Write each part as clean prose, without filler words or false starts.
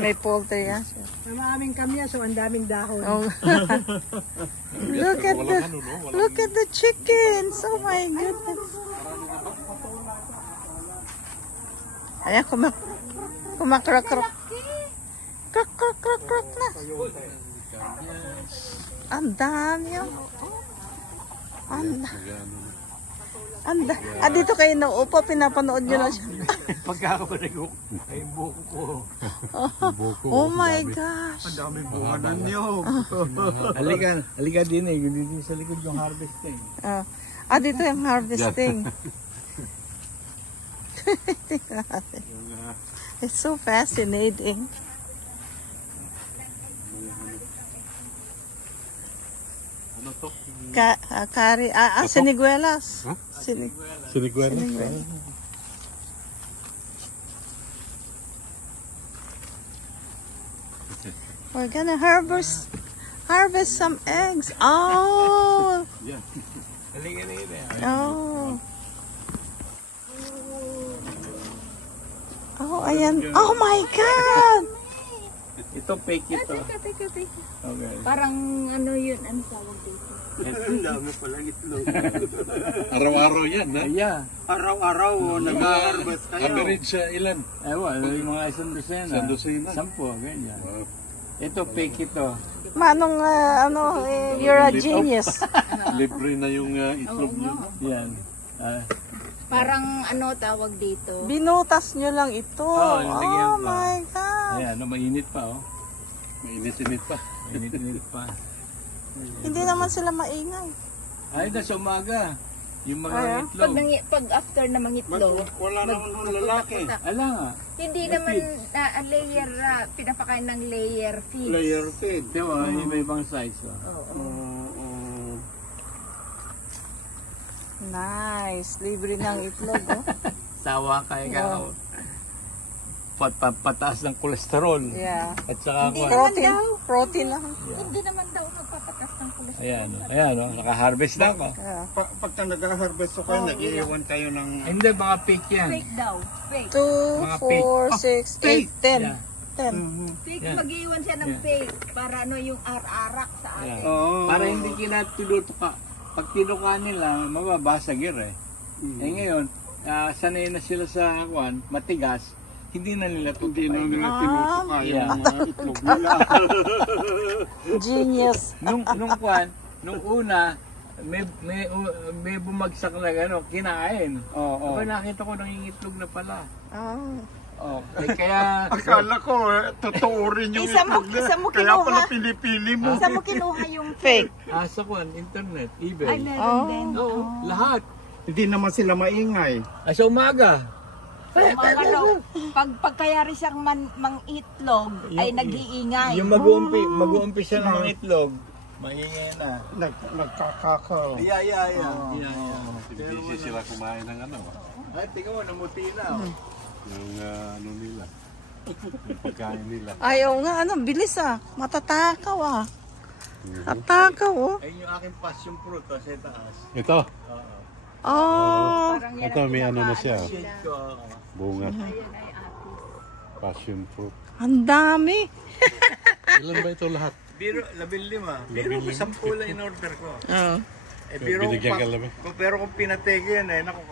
May poultry yan. Maraming kamya, so ang daming dahon. Oh. Look at the chickens. Oh my goodness. Ayan, kumakrak-krak. Krak-krak-krak-krak na. Ang dami yun. Dito kayo naupo, pinapanood nyo lang siya. Pagka ako nag-upo, ay buko ko. Oh my gosh. Ang daming bunganan nyo. Halika din eh. Dito sa likod yung harvesting. Dito yung harvesting. It's so fascinating. Ano to? Siniguelas. Huh? Siniguelas. We're gonna harvest some eggs. Oh. Yeah. Halika na yun eh. Oh. Oh, ayan. Oh my God. Ito fake ito. Teka. Okay. Parang ano yun, ano tawag dito? Ang dami palang itlog. Araw-araw yan, ha? Yeah. Araw-araw nag-harvest kayo. Average ilan? Ewan, yung mga isang dosena. 10, ganyan. Wow. Ito fake ito. Manong, you're a genius. Libre na yung itlog nyo. Yan. Parang ano tawag dito? Binutas nyo lang ito. Nilagyan Oh pa. my God. Ayan, mainit pa oh. Mainit-init pa. Mainit pa. Hindi naman sila maingay. Ay, sa umaga. Yung mga itlog. Pag after na mangitlog, Wala naman lalaki. Ala nga. hindi naman layer, pinapakain ng layer feed. Layer feed. Diba? Iba-ibang size. Nice. Libre ng itlog, oh. Sawa kayo ka. Pataas ng kolesterol. Yeah. At saka Protein lang. Hindi naman daw magpapatas ng cholesterol. Ayan, naka-harvest na ako. Yeah. Pagka nag-harvest kayo, nag-iiwan kayo ng... Hindi, baka fake yan. Fake daw. Fake. 2, 4, 6, 8, 10. Yeah. 10. Fake, Yan. mag-iwan siya ng fake para ano yung arak sa atin. Para hindi kinatiluto ka. Pag tinuka nila, mababasagir eh. Ngayon, sanay na sila sa matigas, hindi na nila tutukain. tinutuka Yeah. yung mga itlog nila. Genius. nung una, may bumagsak na kinain. Aba, nakita ko nangingitlog na pala. Kaya... Akala ko, totoo rin yung itlog nila. isa mo Kaya kinuha. pala pinipili mo. Saan mo kinuha yung fake? Sa internet, eBay. Ay, meron din. Oo, lahat. Hindi naman sila maingay. Sa umaga. Pag kaya rin siyang mangitlog, ay nag-iingay. Yung mag-uumpisa ng itlog, maingay na. Nagkakakaw. Yeah. Hindi sila kumain ng ano. Ay, tingnan mo, namuti na. Yung ano nila. Yung pagkain nila. Ayaw nga, bilis matatakaw Tatakaw, oh. Ayun yung aking passion fruit sa taas. Ito. Oh. Ito may ano na siya. Shade ko. Bunga. Passion fruit. Ang dami. Ilan ba ito lahat? Biro, 15. Biro, 10 lang in order ko. Biro Binigyan ka lang pero kung pinatege yan naku,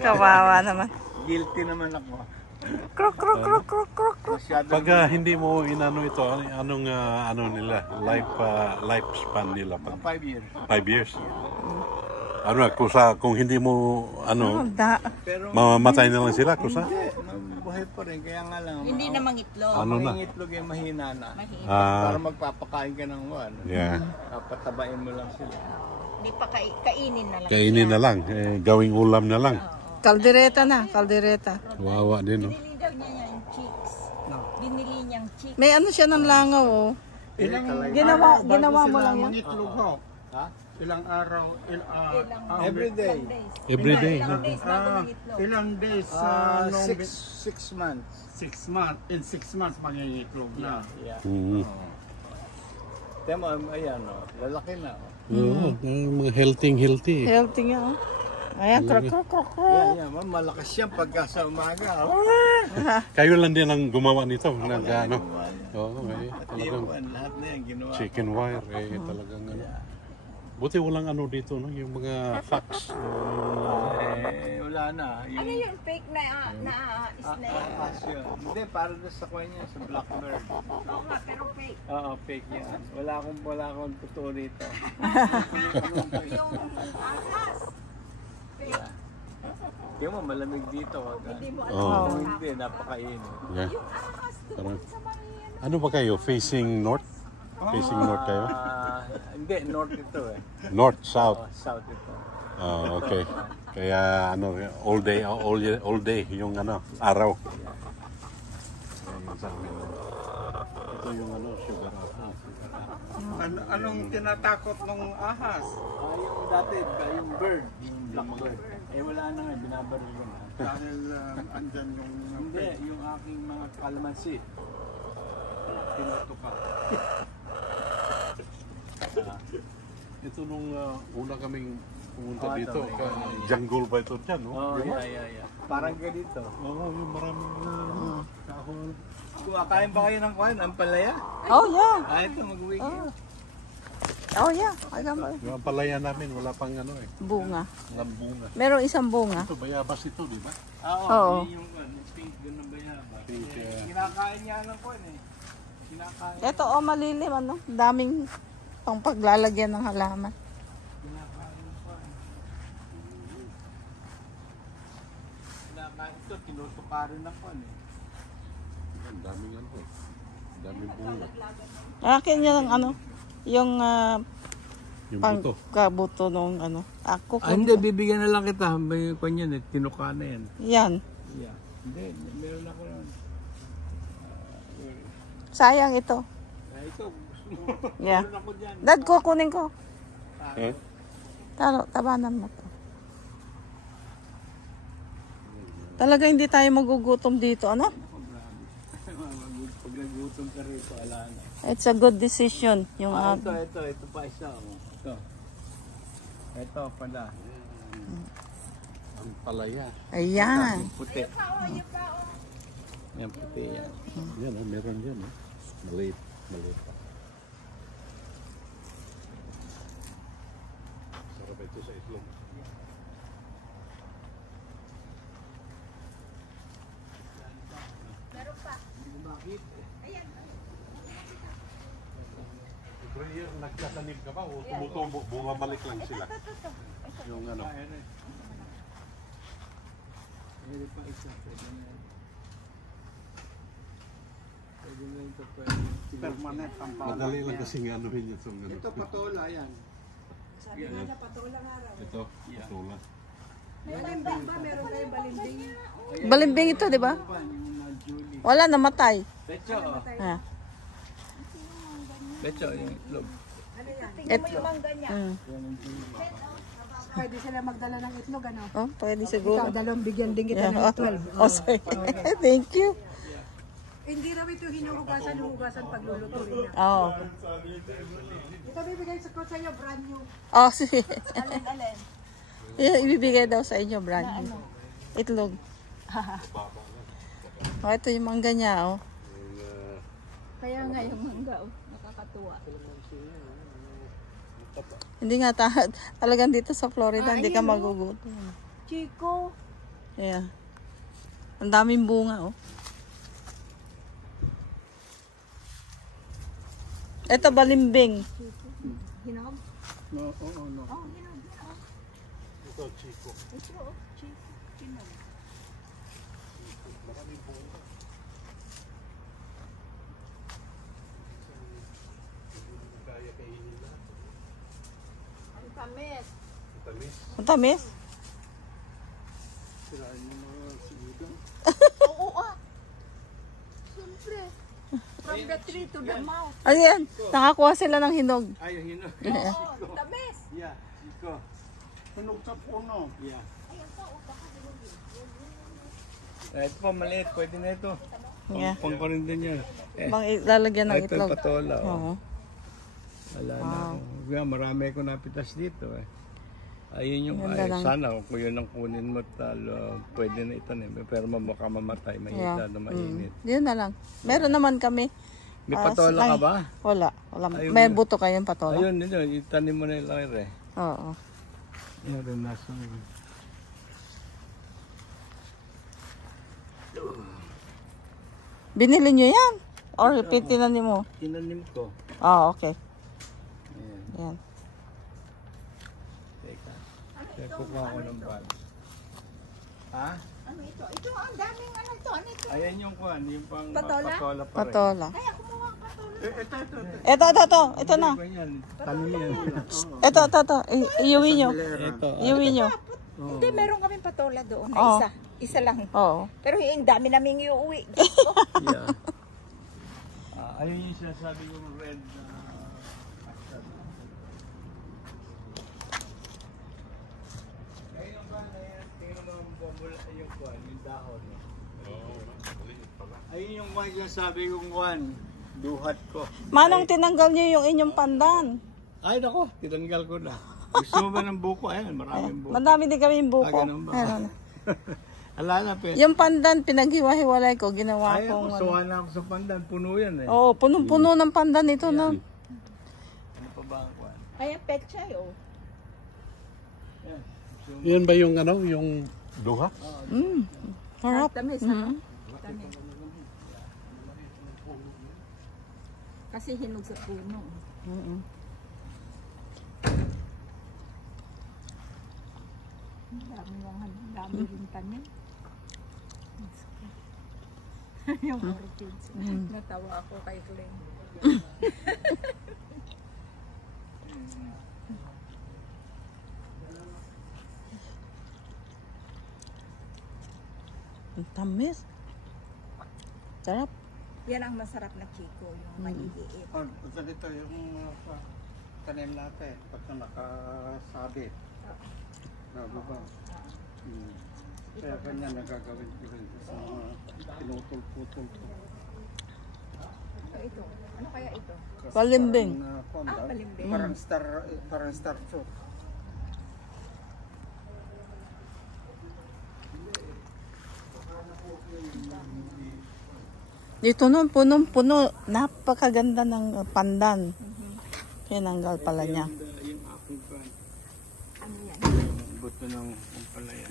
Kawawa naman. guilty naman ako. Krok. Pag hindi mo inano ito, anong ano nila? Lifespan nila? 5 years. 5 years? Ano, kung hindi mo, Pero mamamatay na lang sila, kusa? hindi, buhay pa rin. Kaya nga lang. Hindi na mangitlog. Ano na? Ang itlog ay mahina na. Ah, Para magpapakain ka ng yeah. patabain mo lang sila. Hindi pa kainin na lang. Kainin na lang, gawing ulam na lang. Kaldereta. Wawa din, no? Binili daw niya yung chicks. Binili niyang chicks. May ano siya ng langaw, oh. Ginawa mo lang yan. Mangitlog ho. Ha? Ilang araw, Every day. Every day. Ilang days bago mangitlog. ilang days, 6 months. 6 months. In 6 months, mangingitlog na. Yeah. Mm. Tama, ayan o. Lalaki na. Oo, mga healthy. Healthy nga, oh. Ayan, krok. Yan, malakas yan pagka sa umaga. Kayo lang din ang gumawa nito. Ano? Oo, Pati talagang yung lahat na yan ginawa. chicken wire. Talagang ano. Buti walang ano dito, no? Yung mga fox. Wala na. Ano yung fake na snake? Yun. Hindi, para doon sa kanya, sa blackbird. Oo nga, pero fake. Oo, fake yan. Wala akong totoo dito. Yung ahas. Fake. Yung mo, malamig dito. Hindi mo alam. Oh. Hindi, napakainit. Yeah. Yung ahas doon Parang- sa mga Ano ba kayo? Facing north? Facing north kayo? Hindi, north ito eh. North, south. South ito. Okay. Kaya ano, all day yung ano, araw. Ito yung ano, sugar apple. Anong tinatakot ng ahas? Yung dati, yung bird, yung blackbird. Wala na nga, binabaril ko na. Dahil andyan yung... Hindi, yung aking mga kalamansi. Tinutuka. Ito nung una kaming pumunta Ah, dito, ito, may- jungle ba ito dyan, no? Oh, yeah. Parang ganito. Oo, yung maraming kahon. Kumakain ba kayo ng kuhan? Ang palaya? Oh, yeah. Ito, mag-uwi kayo. Oh, yeah. Alam mo. Yung palaya namin, wala pang ano eh. Bunga. Walang bunga. Merong isang bunga. Ito, bayabas ito, di ba? Oo. Yung pink doon ng bayaba. Pink, Kinakain niya ng kuhan eh. Kinakain. Ito, oh, malilim, ano. Daming pang paglalagyan ng halaman. Kinakain ng kuhan. Kinakain ito, tinutuka rin ng kuhan eh. Ang daming ano eh. Ang daming bunga. Akin yung ano, yung Yung pang buto. kabuto nung ano. Ako Hindi, bibigyan na lang kita. May kuhan yan eh, tinuka na yan. Yan. Yeah. Hindi, meron ako yun. Sayang ito. Ito, gusto mo. Yeah. Meron ako dyan. Dad ko, kunin ko. Eh? Tabanan mo to. Talaga hindi tayo magugutom dito, ano? Pag nagutom ka rito, ala na. It's a good decision. Yung Ito pa isa. Ito pala. Ang palaya. Ayan. Puti. Yan, puti yan. Yan, meron yan. Maliit. Pa. Sarap ito sa itlog. Pero yung nagtatanim ka ba o tumutubo, bumabalik lang sila? Yung ano. Meron pa isa. Pwede na yan. Pwede na ito. Permanent ang Madali lang kasi nga ano yun yung ano. Ito patola yan. Ito, patola. Balimbing ito, di ba? Wala, namatay. Lecho. Ha. Lecho, yung itlog. Ito. Pwede sila magdala ng itlog, ano? Oh, pwede siguro. Ikaw, dalawang bigyan din kita Yeah. ng 12. Oh, sorry. Thank you. Hindi raw ito hinuhugasan pagluluto rin na. Oh. Ito bibigay ko sa iyo, brand new. Oh, sige. Alin? Ibibigay daw sa inyo, brand new. Itlog. Oh, ito yung mangga niya, oh. Kaya nga yung mangga, nakakatuwa. Hindi nga talagang dito sa Florida, hindi ka magugutom. Chico. Yeah. Ang daming bunga, oh. Ito balimbing. Hinog? No. Oh, hinog. Ito, chico. Ito, oh, Chico. Hinog. Kaya kainin na. Ang tamis. Tamis. Ang tamis. Sirain mo na siguro. Oo, siyempre. From the tree to the mouth. Ayan, nakakuha sila ng hinog. Ay, yung hinog. Oo, tamis. Yeah, Chico. Tunog sa puno. Yeah. Ito pa, maliit. Pwede na ito. Yeah. Pangparindan niya. Bang lalagyan ng Ito yung itlog. patola. Oo. Wala na. Marami ko napitas dito eh. Ayun yung, Ganda ay, lang. sana kung yun ang kunin mo, pwede na itanim. Pero baka mamatay, mahina na mainit. Yun na lang. Meron naman kami. May patola ka ba? Wala. Ayun. May buto kayong patola? Ayun, itanim mo na yung lair eh. Oo. Meron nasa. Binili nyo yan? Or tinanim mo? Tinanim ko. Okay. Ayan. Yan. Teka. Teka, kukuha ko ng bag. Ha? Ano ito? Ito, ang daming ano ito. Ano ito? Ayan yung kuhan, yung pang Patola? patola pa rin. Patola. Kaya kumuha ang patola. Ito na. Ganyan, tanim yan. Ito. Iuwi nyo. Ito. Iuwi nyo. Hindi, meron kaming patola doon na Oo. isa. Isa lang. Oo. Pero yung dami naming iuwi. Yeah. Ayun yung sinasabi yung red na custard. Ayun yung kuhan na yan, tingnan mo ang bumula yung kuhan, yung dahon. Ayun yung kuhan yung sabi kong kuhan, duhat ko. Manong tinanggal nyo yung inyong pandan. Ay nako, tinanggal ko na. Gusto mo ba ng buko? Ayan, maraming buko. Madami din kami yung buko. Ganun ba? Ayun. Ala na, pe. Yung pandan, pinaghiwa-hiwalay ko. Ginawa Ay, kong... ako, suha na ako sa pandan. Puno yan eh. Oo, punong-puno ng pandan ito. No? Ano pa ba ang kuhan? Kaya pechay, oh. Yan. Yan ba yung ano, yung duha? Harap. Tamis, ano? Tamis. Kasi hinog sa puno. Ang dami rin tanim. Yung orchids. Natawa ako kay Glenn. Ang tamis. Sarap. Yan ang masarap na chiko, yung maliliit. Basta dito yung tanim natin, pagka nakasabit. Nababa. Kaya kanya nagagawin ko rin sa mga pinutol-putol ko. Ito. Ano kaya ito? Balimbing. Balimbing. Parang star fruit. Dito nun, punong-puno. Napakaganda ng pandan. Pinanggal pala niya. Yung aking kuhan. Ano yan? Yung buto ng palaya.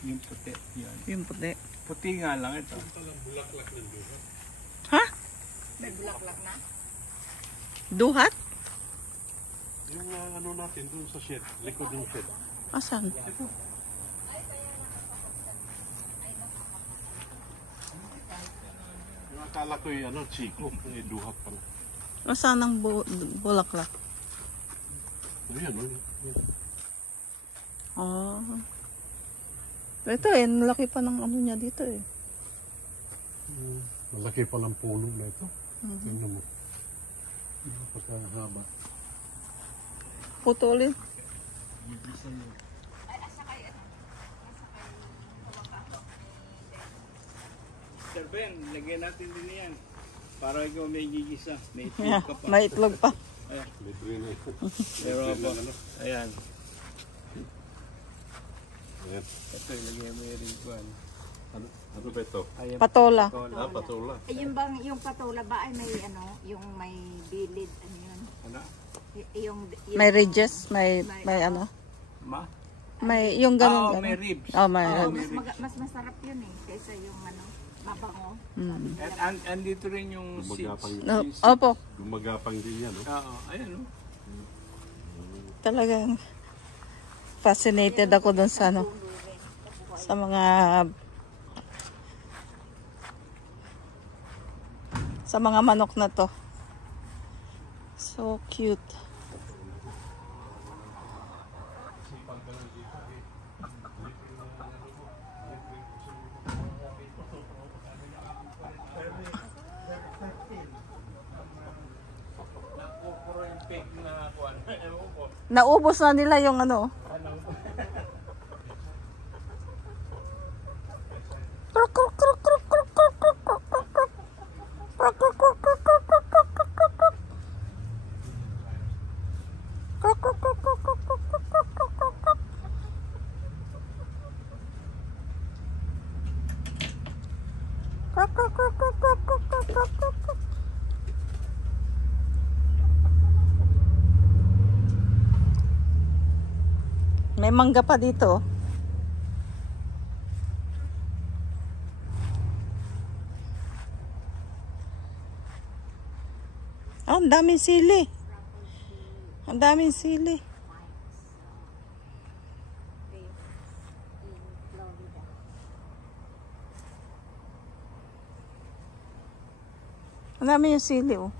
Yung puti. Yan. Yung puti. Puti nga lang ito. Ha? May bulaklak na? Duhat? Yung ano natin dun sa shed, likod ng shed. Asan? Yung akala ko yung ano, chiko, duhat pala. Asan ang bulaklak? Ayan, ano. Ah. Ito eh, laki pa ng ano niya dito eh. Malaki pa ng puno na ito. Tingnan mo. Napakahaba. Putulin. Sir Ben, lagyan natin din yan. Para ikaw may gigisa. May itlog Yeah, ka pa. may itlog pa. Libre na ito. Pero ako, ayan. Ayan. Ito, ilagay mo yung rin kuhan. Ano ba ito? Ayan, Patola. Ah, patola. Yung bang, yung patola ba ay may ano, yung may bilid, ano yun? Ano? Yung May ridges, may ano. Ma? May yung ganun. Ah, may ganun. ribs. Oh, may Oh, ribs. mas masarap yun eh, kaysa yung ano, mabango. And andito rin yung seeds. Gumagapang, No, opo, gumagapang din yan, no? Oo, ayan o. talagang fascinated ako dun sa ano, sa mga manok na to. So cute. Puro yung fake na kuhan. Ewan ko. Naubos na nila yung ano. May mangga pa dito. Oh, ang daming sili. Ang daming sili. Ang dami yung sili, oh.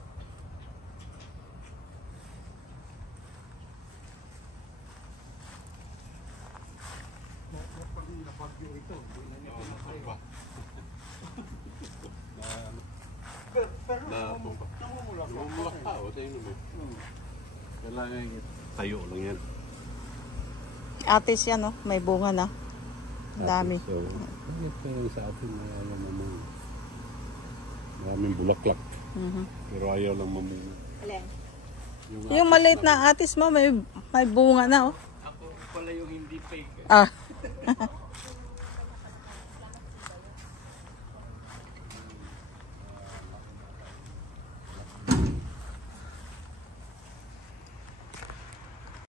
Kailangan tayo lang yan. Atis yan, oh. May bunga na. Ang dami. So, ito sa atin may alam naman. Maraming bulaklak. Pero ayaw lang mamunga. Alin? Yung maliit na atis mo, may bunga na, oh. Ako pala yung hindi fake. Ah.